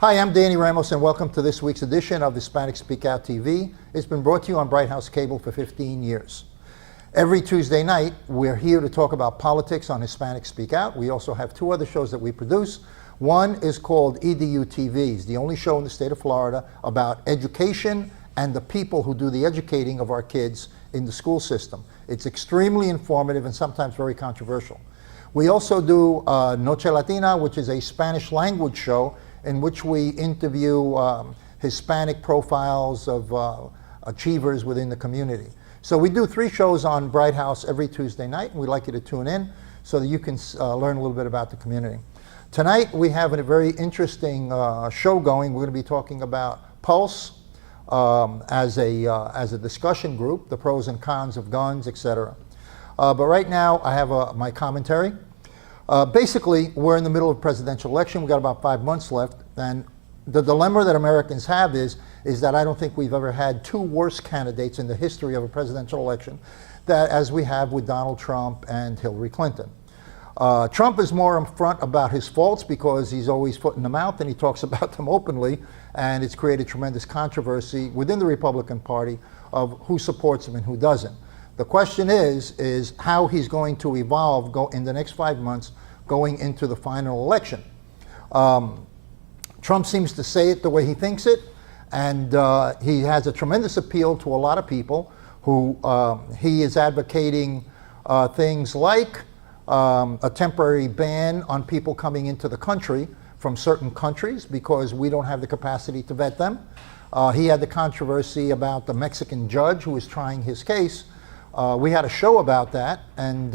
Hi, I'm Danny Ramos, and welcome to this week's edition of Hispanic Speak Out TV. It's been brought to you on Bright House Cable for 15 years. Every Tuesday night, we're here to talk about politics on Hispanic Speak Out. We also have two other shows that we produce. One is called EDU TV. It's the only show in the state of Florida about education and the people who do the educating of our kids in the school system. It's extremely informative and sometimes very controversial. We also do Noche Latina, which is a Spanish language show in which we interview Hispanic profiles of achievers within the community. So we do 3 shows on Bright House every Tuesday night, and we'd like you to tune in so that you can learn a little bit about the community. Tonight we have a very interesting show going. We're going to be talking about Pulse as a discussion group, the pros and cons of guns, etc. But right now I have my commentary. Basically, we're in the middle of a presidential election. We've got about 5 months left, and the dilemma that Americans have is that I don't think we've ever had 2 worse candidates in the history of a presidential election as we have with Donald Trump and Hillary Clinton. Trump is more upfront about his faults because he's always foot in the mouth and he talks about them openly, and it's created tremendous controversy within the Republican Party of who supports him and who doesn't. The question is how he's going to evolve in the next 5 months going into the final election. Trump seems to say it the way he thinks it, and he has a tremendous appeal to a lot of people who he is advocating things like a temporary ban on people coming into the country from certain countries because we don't have the capacity to vet them. He had the controversy about the Mexican judge who was trying his case. We had a show about that, and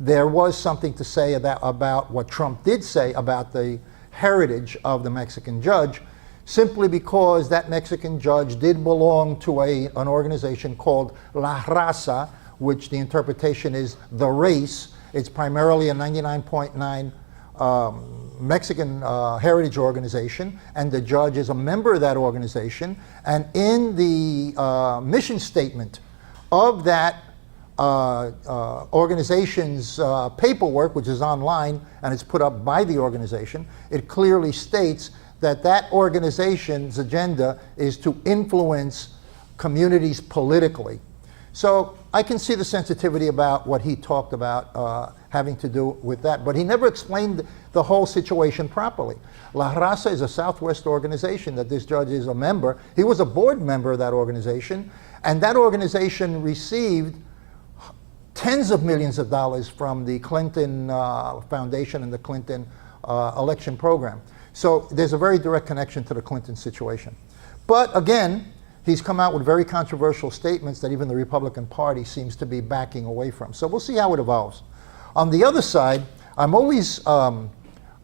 there was something to say about what Trump did say about the heritage of the Mexican judge, simply because that Mexican judge did belong to an organization called La Raza, which the interpretation is the race. It's primarily a 99.9 Mexican heritage organization, and the judge is a member of that organization. And in the mission statement of that organization's paperwork, which is online and it's put up by the organization, it clearly states that that organization's agenda is to influence communities politically. So I can see the sensitivity about what he talked about having to do with that, but he never explained the whole situation properly. La Raza is a Southwest organization that this judge is a member. He was a board member of that organization, and that organization received tens of millions of dollars from the Clinton Foundation and the Clinton election program. So there's a very direct connection to the Clinton situation. But again, he's come out with very controversial statements that even the Republican Party seems to be backing away from. So we'll see how it evolves. On the other side, I'm always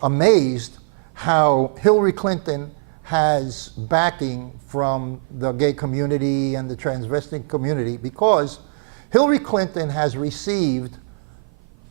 amazed how Hillary Clinton has backing from the gay community and the transvestite community, because Hillary Clinton has received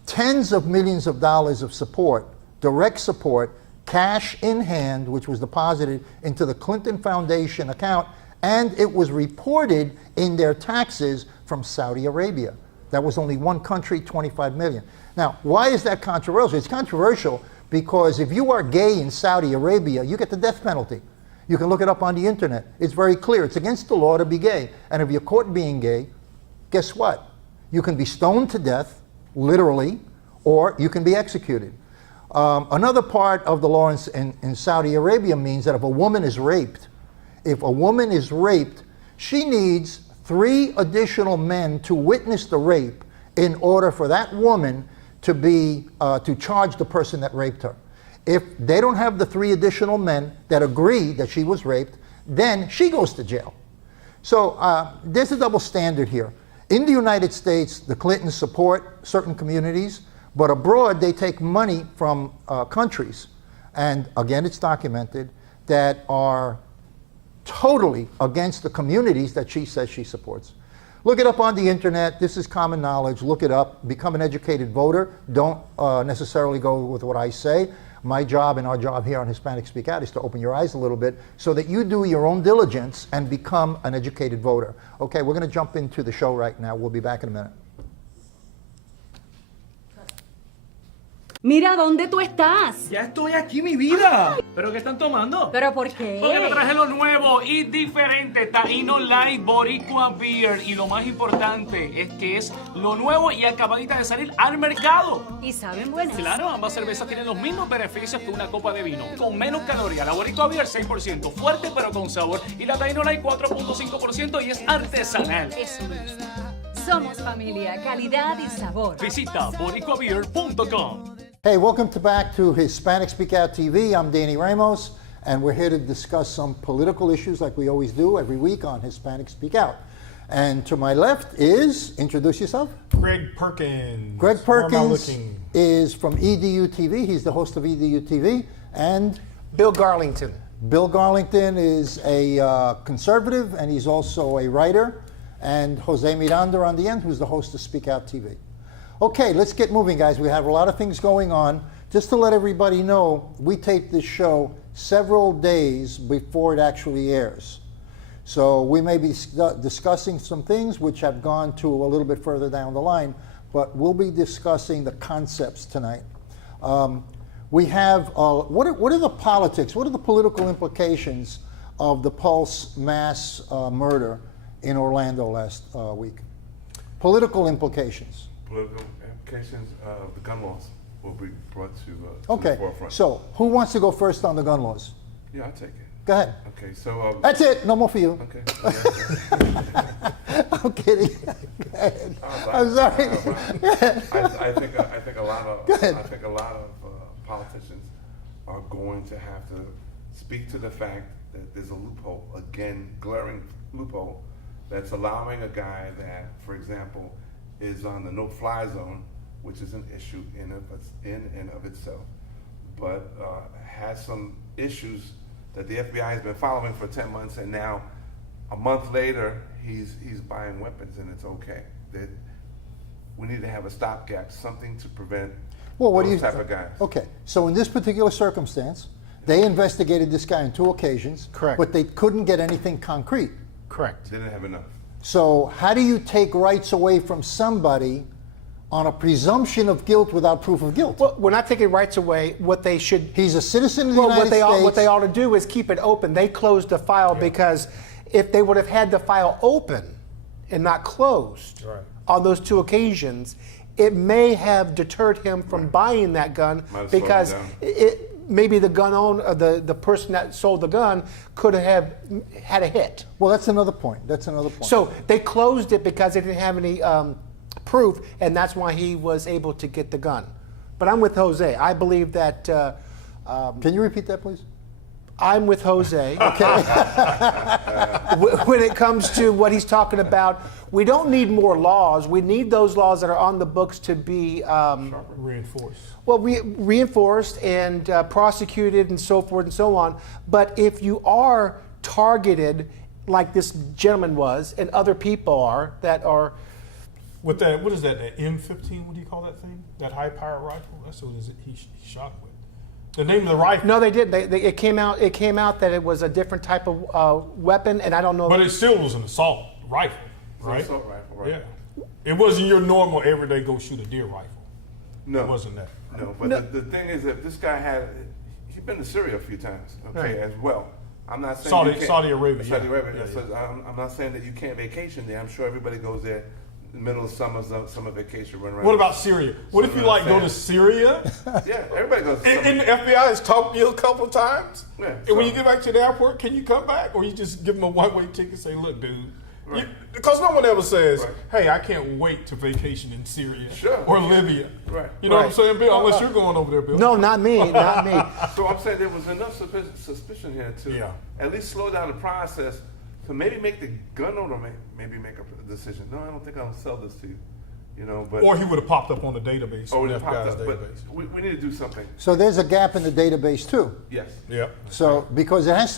tens of millions of dollars of support, direct support, cash in hand, which was deposited into the Clinton Foundation account, and it was reported in their taxes from Saudi Arabia. That was only one country, 25 million. Now, why is that controversial? It's controversial because if you are gay in Saudi Arabia, you get the death penalty. You can look it up on the internet. It's very clear. It's against the law to be gay. And if you're caught being gay, guess what? You can be stoned to death, literally, or you can be executed. Another part of the law in Saudi Arabia means that if a woman is raped, she needs 3 additional men to witness the rape in order for that woman to charge the person that raped her. If they don't have the 3 additional men that agree that she was raped, then she goes to jail. So there's a double standard here. In the United States, the Clintons support certain communities, but abroad they take money from countries, and again it's documented, that are totally against the communities that she says she supports. Look it up on the internet. This is common knowledge. Look it up. Become an educated voter. Don't necessarily go with what I say. My job and our job here on Hispanic Speak Out is to open your eyes a little bit so that you do your own diligence and become an educated voter. Okay, we're going to jump into the show right now. We'll be back in a minute. Mira, ¿dónde tú estás? Ya estoy aquí, mi vida. ¿Pero qué están tomando? ¿Pero por qué? Porque te traje lo nuevo y diferente, Taíno Light Boricua Beer. Y lo más importante es que es lo nuevo y acabadita de salir al mercado. ¿Y saben buenas? Claro, ambas cervezas tienen los mismos beneficios que una copa de vino, con menos calorías. La Boricua Beer 6%, fuerte pero con sabor. Y la Taíno Light 4.5% y es artesanal. Eso me gusta. Somos familia, calidad y sabor. Visita boricuabeer.com. Hey, welcome back to Hispanic Speak Out TV. I'm Danny Ramos, and we're here to discuss some political issues like we always do every week on Hispanic Speak Out. And to my left is, introduce yourself. Greg Perkins. Greg Where am I Perkins looking? is from EDU TV. He's the host of EDU TV. And Bill Garlington. Bill Garlington is a conservative, and he's also a writer. And Jose Miranda on the end, who's the host of Speak Out TV. Okay, let's get moving, guys. We have a lot of things going on. Just to let everybody know, we tape this show several days before it actually airs. So we may be discussing some things which have gone to a little bit further down the line, but we'll be discussing the concepts tonight. We have, what are the politics, what are the political implications of the Pulse mass murder in Orlando last week? Political implications. Political implications of the gun laws will be brought to the Okay, forefront. so who wants to go first on the gun laws? Yeah, I'll take it. Go ahead. Okay, so That's it, no more for you. okay. I'm kidding. Go ahead. I'm sorry. I think a lot of Go ahead. politicians are going to have to speak to the fact that there's a loophole, again, glaring loophole, that's allowing a guy that, for example, is on the no-fly zone, which is an issue in and of itself, but has some issues that the FBI has been following for 10 months, and now a month later, he's buying weapons, and it's okay. That we need to have a stopgap, something to prevent those type of guys. Okay, so in this particular circumstance, they investigated this guy on 2 occasions. Correct. But they couldn't get anything concrete. Correct. Didn't have enough. So how do you take rights away from somebody on a presumption of guilt without proof of guilt? Well, we're not taking rights away. What they should, He's a citizen of the well, United States. what they ought to do is keep it open. They closed the file because if they would have had the file open and not closed on those 2 occasions, it may have deterred him from buying that gun Might have slowed because him maybe the gun owner, the person that sold the gun could have had a hit. Well, that's another point. So they closed it because they didn't have any proof, and that's why he was able to get the gun. But I'm with Jose. I believe that. Can you repeat that, please? I'm with Jose. Okay. When it comes to what he's talking about, we don't need more laws. We need those laws that are on the books to be Reinforced. well, reinforced and prosecuted and so forth and so on. But if you are targeted, like this gentleman was, and other people are that are. With that, what is that? That M15? What do you call that thing? That high-powered rifle? That's what he shot with. The name of the rifle. No, they did. It came out. It came out that it was a different type of weapon, and I don't know. But it still was an assault rifle, right? Assault rifle, right? Yeah. It wasn't your normal everyday go shoot a deer rifle. No, It wasn't that. No, but the thing is that this guy he'd been to Syria a few times, okay, as well. I'm not saying Saudi Arabia. Saudi Arabia. Yeah, So I'm not saying that you can't vacation there. I'm sure everybody goes there in the middle of summer vacation, run around. What about Syria? What if you Something go like to that. Syria? Yeah, everybody goes. To And the FBI has talked to you a couple of times. Yeah, And when so- you get back to the airport, can you come back? Or you just give them a one-way ticket and say, look, dude. Right. Because no one ever says, Right. hey, I can't wait to vacation in Syria Sure. or Libya. Right. You know what I'm Right. saying, Bill? Unless you're going over there, Bill. No, not me. Not me. So I'm saying there was enough suspicion here to at least slow down the process to maybe make the gun owner maybe make a decision. No, I don't think I'll sell this to you. You know, but Or he would have popped up on the database. or the it popped FBI's up. But database. we need to do something. So there's a gap in the database too. Yes. Yeah. So because it has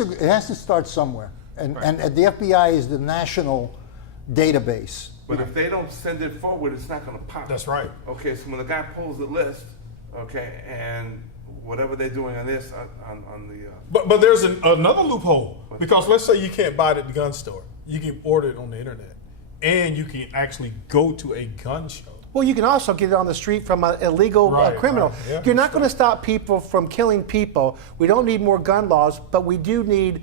to start somewhere, and the FBI is the national database. But if they don't send it forward, it's not going to pop. That's right. Okay, so when the guy pulls the list, okay, and whatever they're doing on this, on the. But there's another loophole. Because let's say you can't buy it at the gun store. You can order it on the internet. And you can actually go to a gun show Well, you can also get it on the street from an illegal Right, criminal. right, yeah. You're not going to stop people from killing people. We don't need more gun laws, but we do need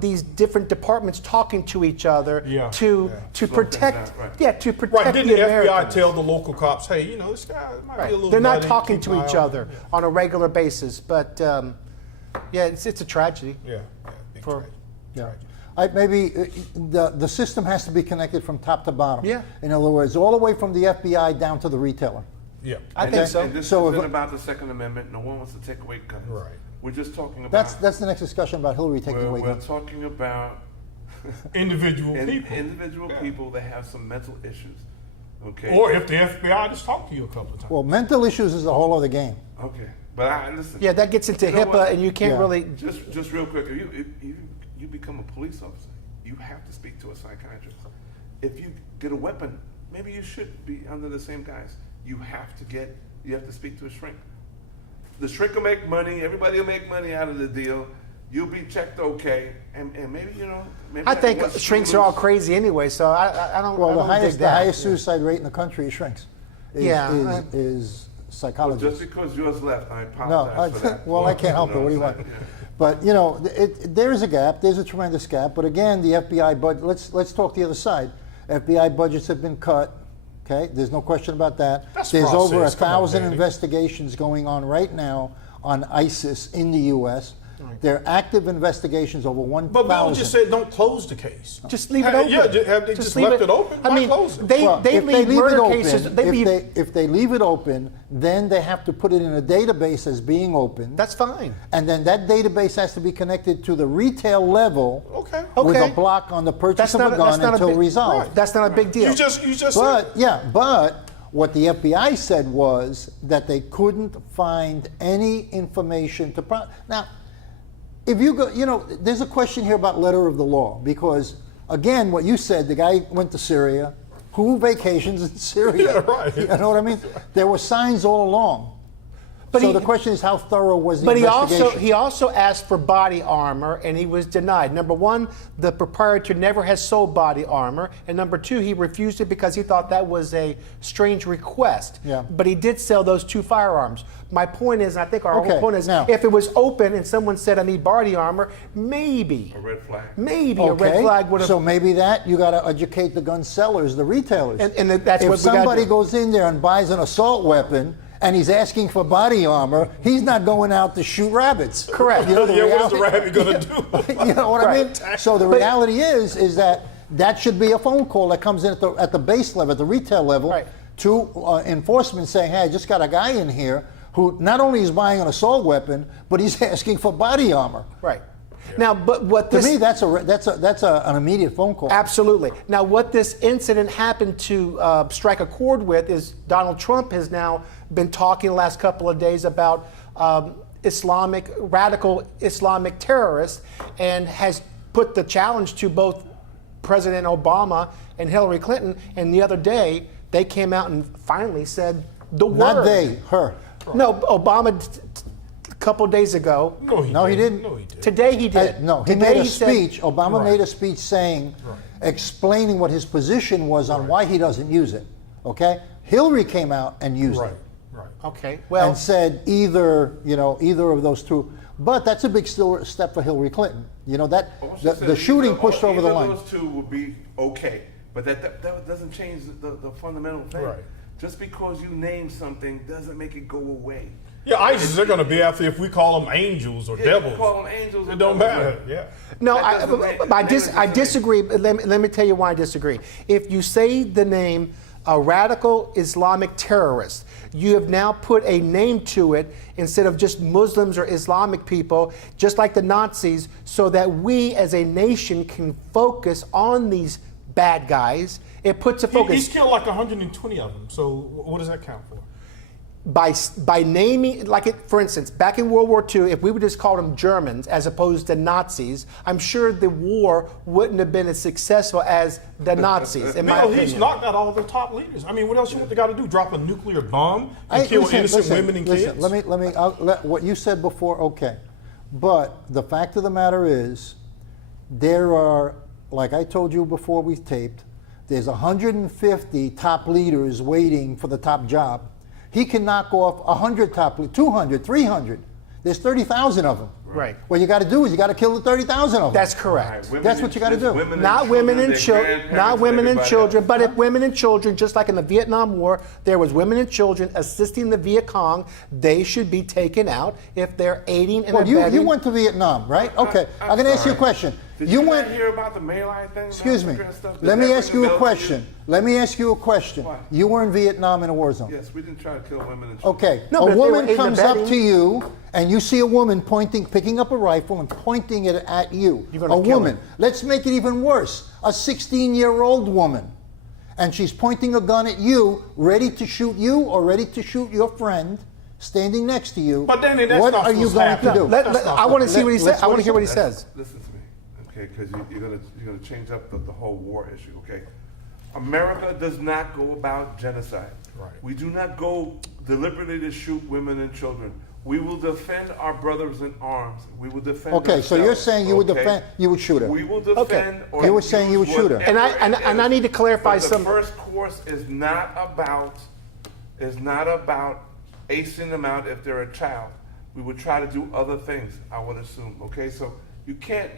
these different departments talking to each other Yeah, to yeah. Slow protect, things down, right. yeah, to protect Right, didn't the FBI Americans. tell the local cops, hey, you know, this guy might be a little They're not nutty, talking keep to an eye each on other him. on a regular basis, but yeah, it's a tragedy. Yeah, big For- tragedy. Yeah. Maybe the system has to be connected from top to bottom. Yeah. In other words, all the way from the FBI down to the retailer. Yeah. I And think this- so. And this So isn't if- about the Second Amendment. No one wants to take away guns. Right. We're just talking about. That's the next discussion about Hillary taking away we're guns. talking about Individual people. individual Yeah. people that have some mental issues. Okay. Or if the FBI just talked to you a couple of times. Well, mental issues is a whole other game. Okay. But I listen. Yeah, that gets into You know HIPAA, what? and you can't Yeah. really. Just real quick, if you become a police officer, you have to speak to a psychiatrist. If you get a weapon, maybe you should be under the same guise. You have to speak to a shrink. The shrink will make money. Everybody will make money out of the deal. You'll be checked okay, and maybe Maybe I that think once shrinks you are all lose- crazy anyway, so I don't. Well, I the don't dig highest that. suicide rate in the country is shrinks. Yeah, Is Well, psychologists. just because yours left, I No, apologize for that. well, I can't help it. What do you want? Yeah. But there is a gap. There's a tremendous gap. But again, the FBI budget. Let's talk the other side. FBI budgets have been cut. Okay, there's no question about that. That's There's over process. Come on, 1,000 Danny. investigations going on right now on ISIS in the U.S. There are active investigations over 1,000. But Bill just said don't close the case. Just leave it open. Yeah, have they just leave left it open? I Why mean, close it? they Well, if leave murder cases. if they leave it open, then they have to put it in a database as being open. That's fine. And then that database has to be connected to the retail level Okay. with Okay. a block on the purchase That's of not a gun until big, resolved. right, that's not a big deal. You just But what the FBI said was that they couldn't find any information to now. If you go, there's a question here about letter of the law because again, what you said, the guy went to Syria. Who vacations in Syria? Yeah, right. You know what I mean? There were signs all along. But So he- the question is, how thorough was the But investigation? he also asked for body armor, and he was denied. Number one, the proprietor never has sold body armor, and number two, he refused it because he thought that was a strange request. Yeah. But he did sell those two firearms. My point is, and I think our Okay, whole point is, now- if it was open and someone said, "I need body armor," maybe A red flag. a red flag would have. So maybe you got to educate the gun sellers, the retailers. And that's if what we gotta somebody do. goes in there and buys an assault weapon and he's asking for body armor, he's not going out to shoot rabbits. Correct. You know, Yeah, what's the reality- rabbit gonna do? You know what I mean? Right. So the reality is that should be a phone call that comes in at the base level, at the retail level, Right. to enforcement saying, "Hey, I just got a guy in here who not only is buying an assault weapon, but he's asking for body armor." Right. Now, but what To this me, that's an immediate phone call. Absolutely. Now, what this incident happened to strike a chord with is Donald Trump has now been talking the last couple of days about radical Islamic terrorists, and has put the challenge to both President Obama and Hillary Clinton. And the other day, they came out and finally said the word. Not they, her. No, Obama. A couple of days ago. No, he didn't. No, he didn't. Today he did. No, he Today made a said- speech. Obama made a speech saying, explaining what his position was on why he doesn't use it. Okay? Hillary came out and used Right, it right. Okay. Well, and said either of those two. But that's a big step for Hillary Clinton. The shooting pushed over the line. Those two would be okay, but that doesn't change the fundamental thing. Right. Just because you name something doesn't make it go away. Yeah, ISIS, they're going to be after if we call them angels or Yeah, devils. you call them angels. It don't matter. Yeah. no, That doesn't make- I disagree. Let me tell you why I disagree. If you say the name a radical Islamic terrorist, you have now put a name to it instead of just Muslims or Islamic people, just like the Nazis, so that we as a nation can focus on these bad guys. It puts a focus. He's killed like 120 of them. So what does that count for? By naming, for instance, back in World War II, if we would just call them Germans as opposed to Nazis, I'm sure the war wouldn't have been as successsul as the Nazis, in my Bill, opinion. he's knocked out all the top leaders. I mean, what else you want the guy to do? Drop a nuclear bomb and kill innocent women and kids? What you said before, okay. But the fact of the matter is, there are, like I told you before we taped, there's 150 top leaders waiting for the top job. He can knock off 100 top leaders, 200, 300. There's 30,000 of them. Right. What you got to do is you got to kill the 30,000 of them. That's correct. Women That's and- what you gotta there's do. Not women and their children, grandparents not women and everybody children, else. but if women and children, just like in the Vietnam War, there was women and children assisting the Viet Cong, they should be taken out if they're aiding and Well, you abetting. went to Vietnam, right? Okay, I'm going to ask you a sorry. question. Did You you went. not hear about the My Lai thing? Excuse me. That kind of stuff? Did Let me that ask ring you a a bell to question. Let me ask you a question. What? You were in Vietnam in a war zone. Yes, we didn't try to kill women and children. Okay. No, but A if they were woman aiding and comes up abetting- to you and you see a woman picking up a rifle and pointing it at you. You're gonna A kill woman. her. Let's make it even worse. A 16-year-old woman. And she's pointing a gun at you, ready to shoot you or ready to shoot your friend standing next to you. But Danny, that's what not are you supposed to going happen. to do? I want to see what he says. let's- I want to hear what he says. Listen to me, okay? Because you're gonna change up the whole war issue, okay? America does not go about genocide. Right. We do not go deliberately to shoot women and children. We will defend our brothers in arms. We will defend. Okay, so you're ourselves, saying you would okay? defend, you would shoot her. We will defend. Or You were saying you would use shoot her. whatever And I- it and I is. need to clarify But some- The first course is not about acing them out if they're a child. We would try to do other things, I would assume. Okay, so you can't.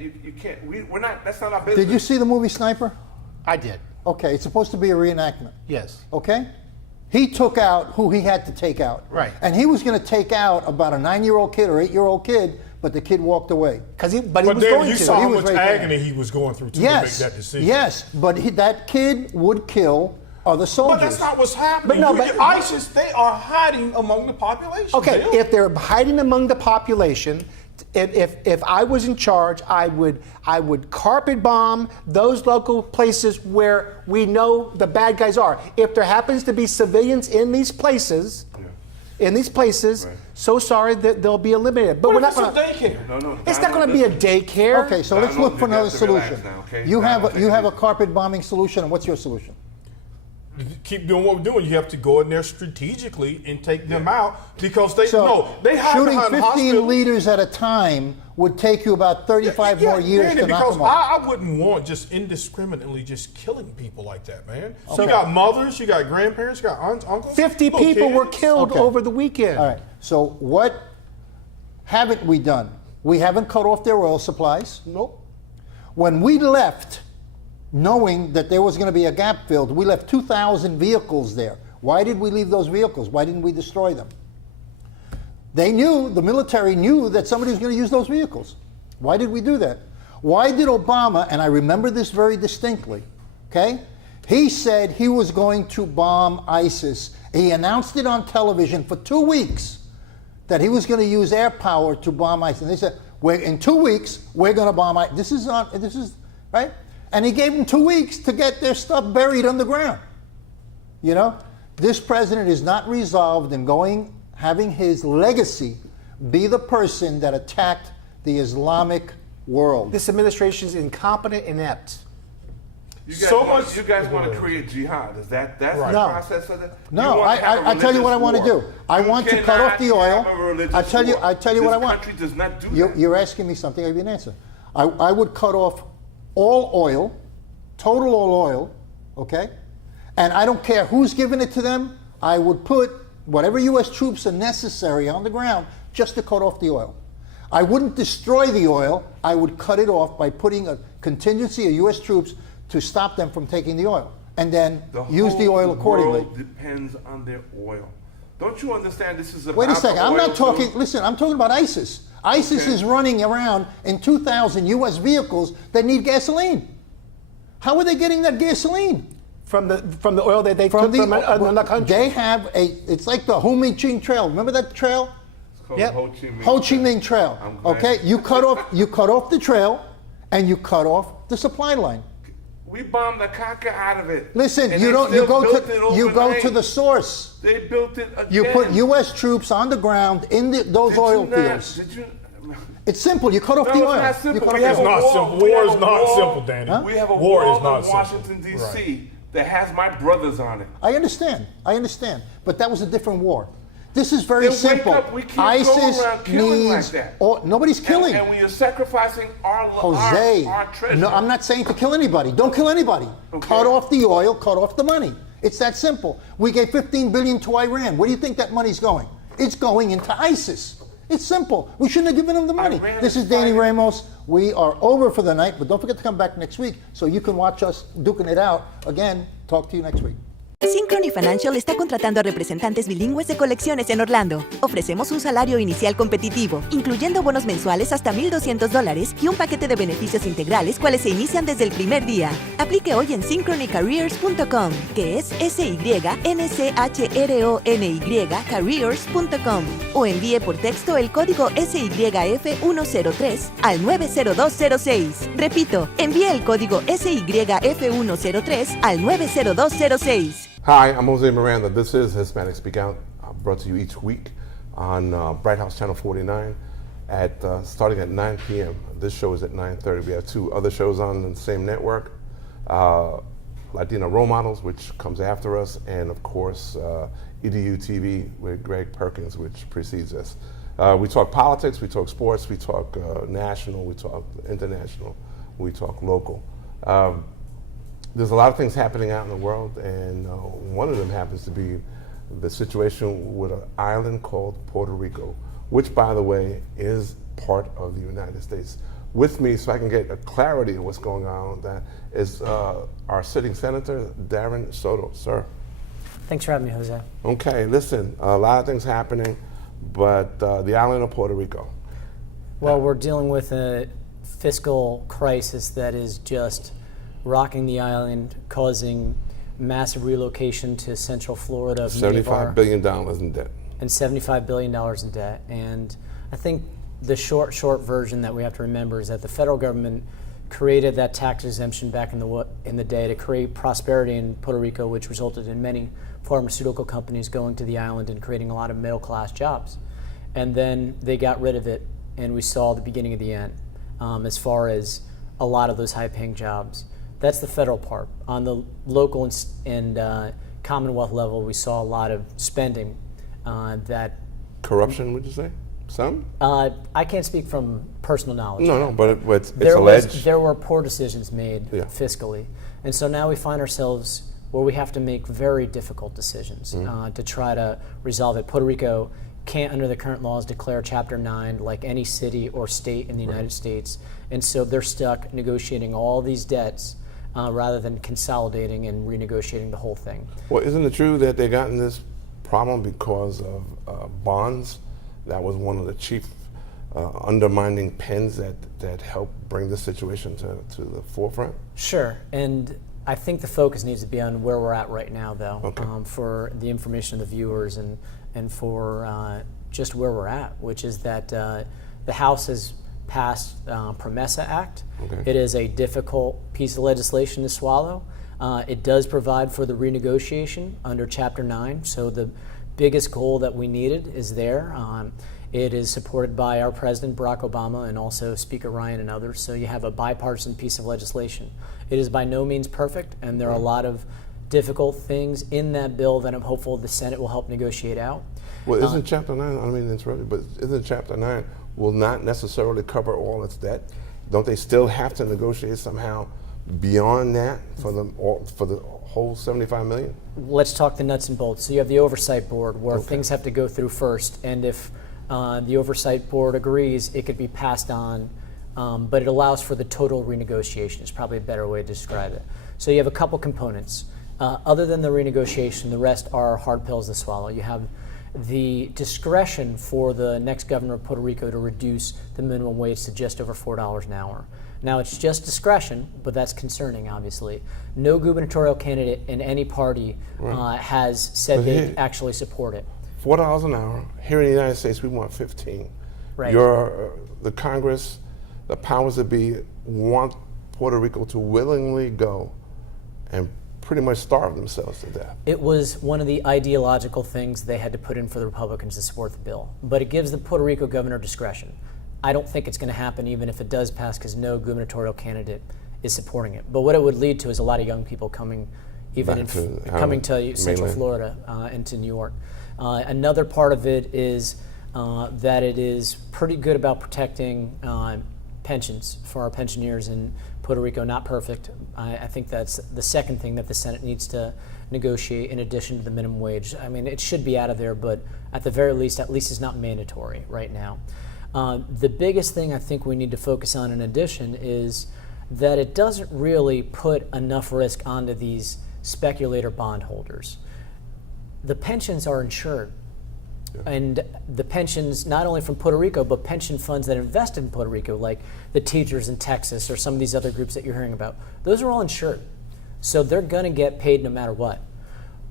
We're not. That's not our business. Did you see the movie Sniper? I did. Okay, it's supposed to be a reenactment. Yes. Okay? He took out who he had to take out. Right. And he was going to take out about a 9-year-old kid or 8-year-old kid, but the kid walked away. But he But was then going you to. saw He how was much right there. agony he was going through to Yes. make that decision. Yes, but that kid would kill other soldiers. But that's not what's happening. But no, but- ISIS, they are hiding among the population. Okay, Bill. if they're hiding among the population, if I was in charge, I would carpet bomb those local places where we know the bad guys are. If there happens to be civilians in these places, Right. so sorry that they'll be eliminated. But what we're if not it's a going. daycare? No. It's not going to be a daycare. Okay, so let's Donald, look for you another have to relax solution. now, okay? You have Donald, you have a take it carpet bombing solution, and what's your solution? Keep doing what we're doing. You have to go in there strategically and take them out because they So they hide shooting behind 15 hospitals. leaders at a time would take you about 35 more years Danny, to knock because them off. I wouldn't want just indiscriminately just killing people like that, man. So Okay. you got mothers, you got grandparents, you got aunts, uncles. 50 little people were kids. killed Okay. over the weekend. All right, so what haven't we done? We haven't cut off their oil supplies. Nope. When we left, knowing that there was going to be a gap filled, we left 2,000 vehicles there. Why did we leave those vehicles? Why didn't we destroy them? They knew, the military knew that somebody was going to use those vehicles. Why did we do that? Why did Obama, and I remember this very distinctly, okay? He said he was going to bomb ISIS. He announced it on television for 2 weeks that he was going to use air power to bomb ISIS. And they said, in 2 weeks, we're going to bomb ISIS. This is, right? And he gave them 2 weeks to get their stuff buried underground. You know, this president is not resolved in having his legacy be the person that attacked the Islamic world. This administration is incompetent, inept. You So guys, much- you guys want to create jihad? That's Right. the No. process of it? No, You want to have a I tell you what I want to religious do. war. I You want to cut off the cannot oil. have a religious I tell you war. what I want. This country does not do that. You're asking me something, I'll give you an answer. I would cut off all oil, total all oil, okay? And I don't care who's giving it to them, I would put whatever U.S. troops are necessary on the ground just to cut off the oil. I wouldn't destroy the oil, I would cut it off by putting a contingency of U.S. troops to stop them from taking the oil, and then use the whole oil accordingly. world depends on their oil. Don't you understand this is about Wait a second, the I'm oil not talking, too? listen, I'm talking about ISIS. ISIS Okay. is running around in 2,000 U.S. vehicles that need gasoline. How are they getting that gasoline? From the oil that they took from another country. They have it's like the Ho Chi Minh Trail. Remember that trail? It's called Yep. Ho Chi Minh. Ho Chi Minh Trail. I'm glad. Okay, you cut off the trail, and you cut off the supply line. We bombed the caca out of it. Listen, And you they don't. still You go built to it you go overnight. to the source. They built it again. You put U.S. troops on the ground in those Did oil you not- fields. Did you? It's simple. You cut off No, the it's oil. not You simple. cut We off have the a oil. not wall- simple. we War have is a not wall- simple, Danny. We have a War wall is not in simple. Washington, D.C. Right. that has my brothers on it. I understand, but that was a different war. This is very Then wake simple. up. We can't go ISIS around killing like needs. that. Oh, nobody's killing. And we are sacrificing Jose, our treasure. no, I'm not saying to kill anybody. Don't kill anybody. Okay. Cut off the oil, cut off the money. It's that simple. We gave $15 billion to Iran. Where do you think that money's going? It's going into ISIS. It's simple. We shouldn't have given them the money. Iran This is is Danny fighting. Ramos. We are over for the night, but don't forget to come back next week so you can watch us duking it out. Again, talk to you next week. Synchrony Financial está contratando a representantes bilingües de colecciones en Orlando. Ofrecemos un salario inicial competitivo, incluyendo bonos mensuales hasta $1,200 y un paquete de beneficios integrales, cuales se inician desde el primer día. Aplique hoy en synchronycareers.com, que es SYNCHRONY careers.com, o envíe por texto el código SYF103 al 90206. Repito, envíe el código SYF103 al 90206. Hi, I'm Jose Miranda. This is Hispanic Speak Out, brought to you each week on Bright House Channel 49 at starting at 9 p.m. This show is at 9:30. We have two other shows on the same network, Latino Role Models, which comes after us, and of course EDU TV with Greg Perkins, which precedes us. We talk politics, we talk sports, we talk national, we talk international, we talk local. There's a lot of things happening out in the world, and one of them happens to be the situation with an island called Puerto Rico, which, by the way, is part of the United States. With me, so I can get a clarity of what's going on, that is our sitting senator, Darren Soto. Sir. Thanks for having me, Jose. Okay, listen, a lot of things happening, but the island of Puerto Rico. Well, we're dealing with a fiscal crisis that is just rocking the island, causing massive relocation to Central Florida of many of $75 billion in debt. and $75 billion in debt. And I think the short version that we have to remember is that the federal government created that tax exemption back in the day to create prosperity in Puerto Rico, which resulted in many pharmaceutical companies going to the island and creating a lot of middle-class jobs. And then they got rid of it, and we saw the beginning of the end as far as a lot of those high-paying jobs. That's the federal part. On the local and Commonwealth level, we saw a lot of spending that... Corruption, would you say? Some? I can't speak from personal knowledge. No, but it's alleged. There were poor decisions made Yeah. fiscally. And so now we find ourselves where we have to make very difficult decisions to try to resolve it. Puerto Rico can't, under the current laws, declare Chapter 9 like any city or state in the United States. And so they're stuck negotiating all these debts rather than consolidating and renegotiating the whole thing. Well, isn't it true that they got in this problem because of bonds? That was one of the chief undermining pins that helped bring this situation to the forefront? Sure, and I think the focus needs to be on where we're at right now, though, Okay. For the information of the viewers and for just where we're at, which is that the House has passed PROMESA Act. Okay. It is a difficult piece of legislation to swallow. It does provide for the renegotiation under Chapter 9, so the biggest goal that we needed is there. It is supported by our President, Barack Obama, and also Speaker Ryan and others, so you have a bipartisan piece of legislation. It is by no means perfect, and there are a lot of difficult things in that bill that I'm hopeful the Senate will help negotiate out. Well, isn't Chapter 9, I mean, it's really, but isn't Chapter 9 will not necessarily cover all its debt? Don't they still have to negotiate somehow beyond that for the whole $75 million? Let's talk the nuts and bolts. So you have the Oversight Board where things have to go through first, and if the Oversight Board agrees, it could be passed on, but it allows for the total renegotiation. It's probably a better way to describe it. So you have a couple components. Other than the renegotiation, the rest are hard pills to swallow. You have the discretion for the next governor of Puerto Rico to reduce the minimum wage to just over $4 an hour. Now, it's just discretion, but that's concerning, obviously. No gubernatorial candidate in any party has said they actually support it. $4 an hour. Here in the United States, we want 15. Right. The Congress, the powers that be, want Puerto Rico to willingly go and pretty much starve themselves to death. It was one of the ideological things they had to put in for the Republicans to support the bill. But it gives the Puerto Rico governor discretion. I don't think it's going to happen even if it does pass because no gubernatorial candidate is supporting it. But what it would lead to is a lot of young people coming to Central mainland. Florida and to New York. Another part of it is that it is pretty good about protecting pensions for our pensioners in Puerto Rico. Not perfect. I think that's the second thing that the Senate needs to negotiate in addition to the minimum wage. I mean, it should be out of there, but at the very least, it's not mandatory right now. The biggest thing I think we need to focus on in addition is that it doesn't really put enough risk onto these speculator bondholders. The pensions are insured. And the pensions, not only from Puerto Rico, but pension funds that invest in Puerto Rico, like the teachers in Texas or some of these other groups that you're hearing about, those are all insured. So they're going to get paid no matter what.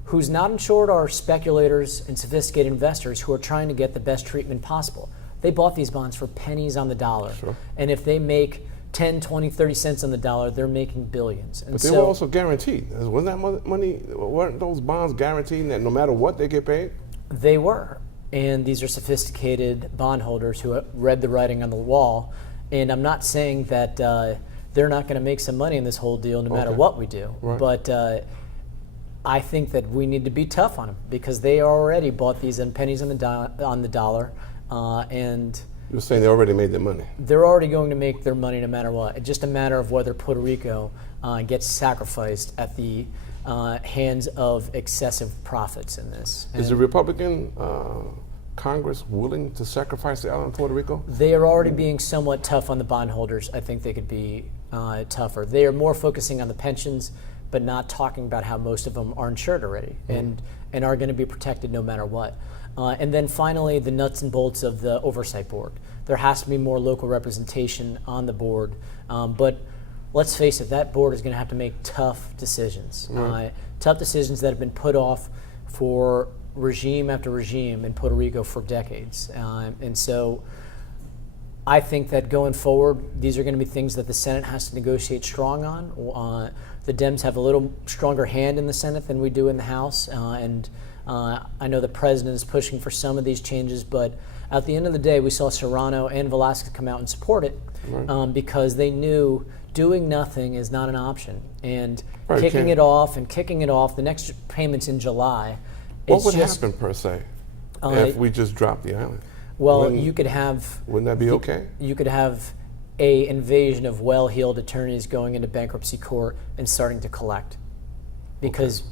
Who's not insured are speculators and sophisticated investors who are trying to get the best treatment possible. They bought these bonds for pennies on the dollar. Sure. And if they make 10, 20, 30 cents on the dollar, they're making billions. And But they were also guaranteed. Wasn't that money, weren't those bonds guaranteed that no matter what they get paid? They were. And these are sophisticated bondholders who read the writing on the wall. And I'm not saying that they're not going to make some money in this whole deal no matter what we do. Right. But I think that we need to be tough on them because they already bought these in pennies on the dollar. And You're saying they already made their money. they're already going to make their money no matter what. It's just a matter of whether Puerto Rico gets sacrificed at the hands of excessive profits in this. Is the Republican Congress willing to sacrifice the island of Puerto Rico? They are already being somewhat tough on the bondholders. I think they could be tougher. They are more focusing on the pensions, but not talking about how most of them are insured already and are going to be protected no matter what. And then finally, the nuts and bolts of the oversight board. There has to be more local representation on the board, but let's face it, that board is going to have to make tough decisions. Tough decisions that have been put off for regime after regime in Puerto Rico for decades. And so I think that going forward, these are going to be things that the Senate has to negotiate strong on. The Dems have a little stronger hand in the Senate than we do in the House. And I know the president is pushing for some of these changes, but at the end of the day, we saw Serrano and Velasquez come out and support it because they knew doing nothing is not an option. And kicking it off, the next payment's in July. What would happen, per se, if we just dropped the island? Well, you could have... Wouldn't that be okay? You could have a invasion of well-heeled attorneys going into bankruptcy court and starting to collect. Because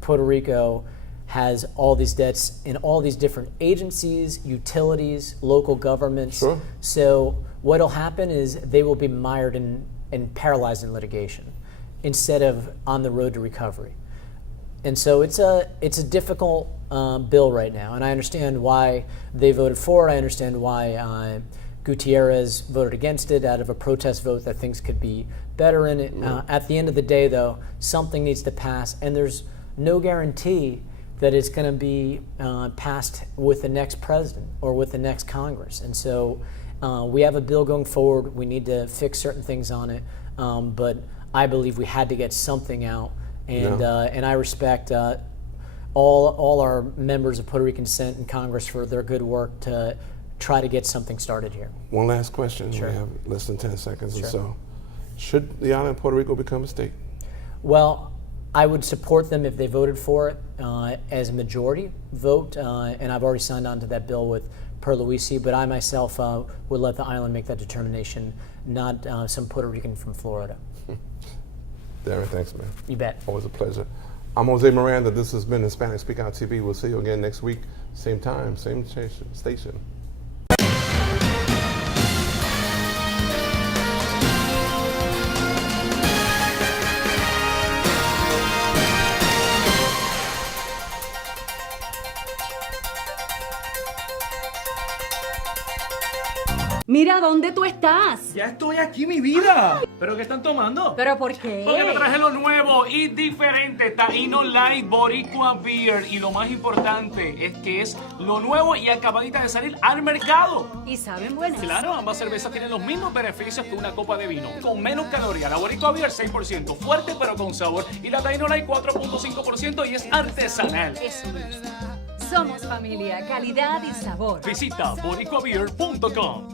Puerto Rico has all these debts in all these different agencies, utilities, local governments. Sure. So what'll happen is they will be mired and paralyzed in litigation instead of on the road to recovery. And so it's a difficult bill right now, and I understand why they voted for it. I understand why Gutierrez voted against it out of a protest vote that things could be better in it. At the end of the day, though, something needs to pass, and there's no guarantee that it's going to be passed with the next president or with the next Congress. And so we have a bill going forward. We need to fix certain things on it, but I believe we had to get something out. And I respect all our members of Puerto Rican Senate and Congress for their good work to try to get something started here. One last question. Sure. We have less than 10 seconds or so. Should the island of Puerto Rico become a state? Well, I would support them if they voted for it as a majority vote, and I've already signed on to that bill with Perluisi, but I myself would let the island make that determination, not some Puerto Rican from Florida. Darren, thanks, man. You bet. Always a pleasure. I'm Jose Miranda. This has been Hispanic Speak Out TV. We'll see you again next week. Same time, same station. Mira, ¿dónde tú estás? Ya estoy aquí, mi vida. ¿Pero qué están tomando? ¿Pero por qué? Porque te traje lo nuevo y diferente, Taíno Light Boricua Beer. Y lo más importante es que es lo nuevo y acabadita de salir al mercado. ¿Y saben buenas? Claro, ambas cervezas tienen los mismos beneficios que una copa de vino. Con menos calorías, la Boricua Beer 6%, fuerte pero con sabor. Y la Taíno Light 4.5% y es artesanal. Eso me gusta. Somos familia, calidad y sabor. Visita boricuabeer.com.